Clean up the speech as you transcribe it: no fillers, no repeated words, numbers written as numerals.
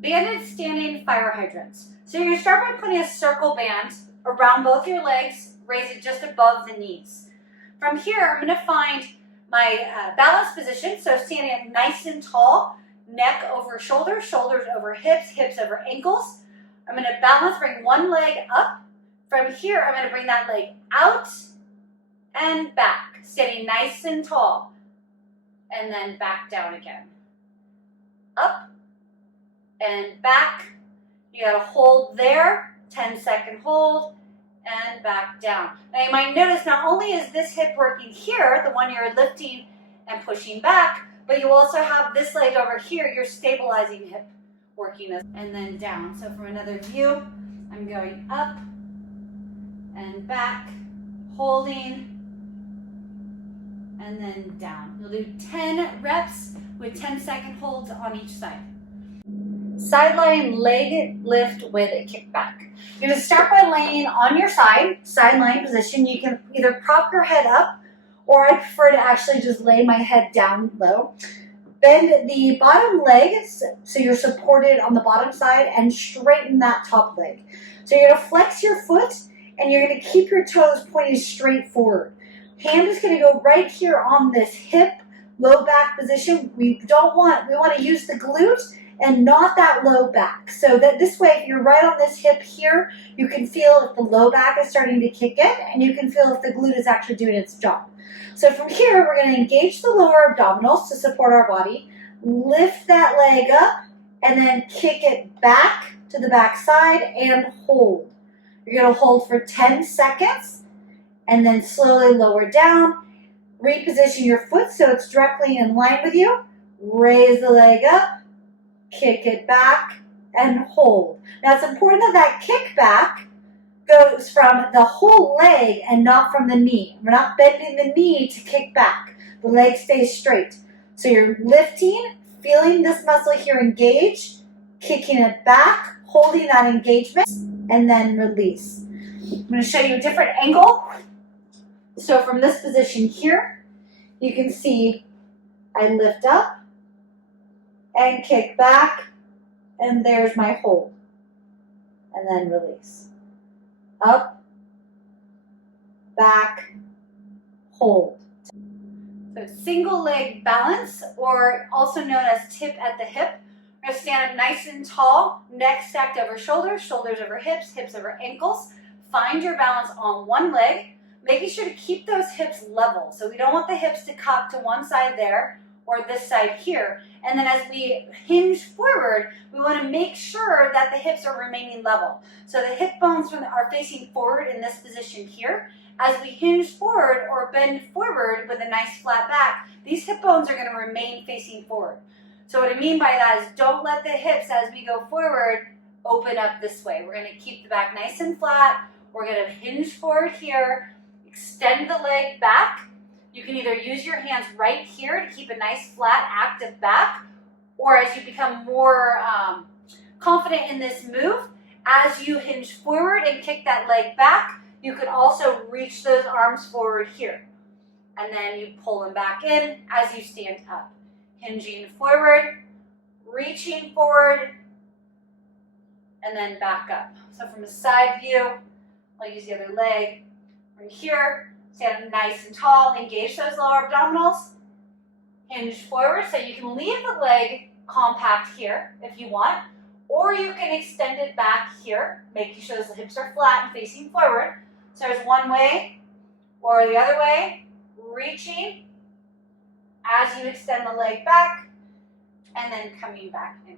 Banded standing fire hydrants. So you're going to start by putting a circle band around both your legs, raise it just above the knees. From here, I'm going to find my balance position, so standing nice and tall, neck over shoulders, shoulders over hips, hips over ankles. I'm going to balance, bring one leg up. From here, I'm going to bring that leg out and back, standing nice and tall, and then back down again. Up and back. You got to hold there, 10-second hold, and back down. Now you might notice not only is this hip working here, the one you're lifting and pushing back, but you also have this leg over here, your stabilizing hip working, and then down. So from another view, I'm going up and back, holding, and then down. You'll do 10 reps with 10-second holds on each side. Sideline leg lift with a kickback. You're going to start by laying on your side, sideline position. You can either prop your head up, or I prefer to actually just lay my head down low. Bend the bottom leg so you're supported on the bottom side, and straighten that top leg. So you're going to flex your foot, and you're going to keep your toes pointing straight forward. Hand is going to go right here on this hip, low back position. We want to use the glute and not that low back. So that this way, if you're right on this hip here, you can feel if the low back is starting to kick in, and you can feel if the glute is actually doing its job. So from here, we're going to engage the lower abdominals to support our body, lift that leg up, and then kick it back to the back side and hold. You're going to hold for 10 seconds, and then slowly lower down. Reposition your foot so it's directly in line with you. Raise the leg up, kick it back, and hold. Now it's important that kickback goes from the whole leg and not from the knee. We're not bending the knee to kick back. The leg stays straight. So you're lifting, feeling this muscle here engage, kicking it back, holding that engagement, and then release. I'm going to show you a different angle. So from this position here, you can see I lift up and kick back, and there's my hold, and then release. Up, back, hold. So single leg balance, or also known as tip at the hip. We're going to stand up nice and tall, neck stacked over shoulders, shoulders over hips, hips over ankles. Find your balance on one leg, making sure to keep those hips level. So we don't want the hips to cock to one side there or this side here. And then as we hinge forward, we want to make sure that the hips are remaining level. So the hip bones are facing forward in this position here. As we hinge forward or bend forward with a nice flat back, these hip bones are going to remain facing forward. So what I mean by that is don't let the hips, as we go forward, open up this way. We're going to keep the back nice and flat. We're going to hinge forward here, extend the leg back. You can either use your hands right here to keep a nice flat active back, or as you become more confident in this move, as you hinge forward and kick that leg back, you could also reach those arms forward here. And then you pull them back in as you stand up. Hinging forward, reaching forward, and then back up. So from a side view, I'll use the other leg. From here, stand nice and tall, engage those lower abdominals, hinge forward, so you can leave the leg compact here if you want, or you can extend it back here, making sure the hips are flat and facing forward. So there's one way or the other way, reaching as you extend the leg back, and then coming back in.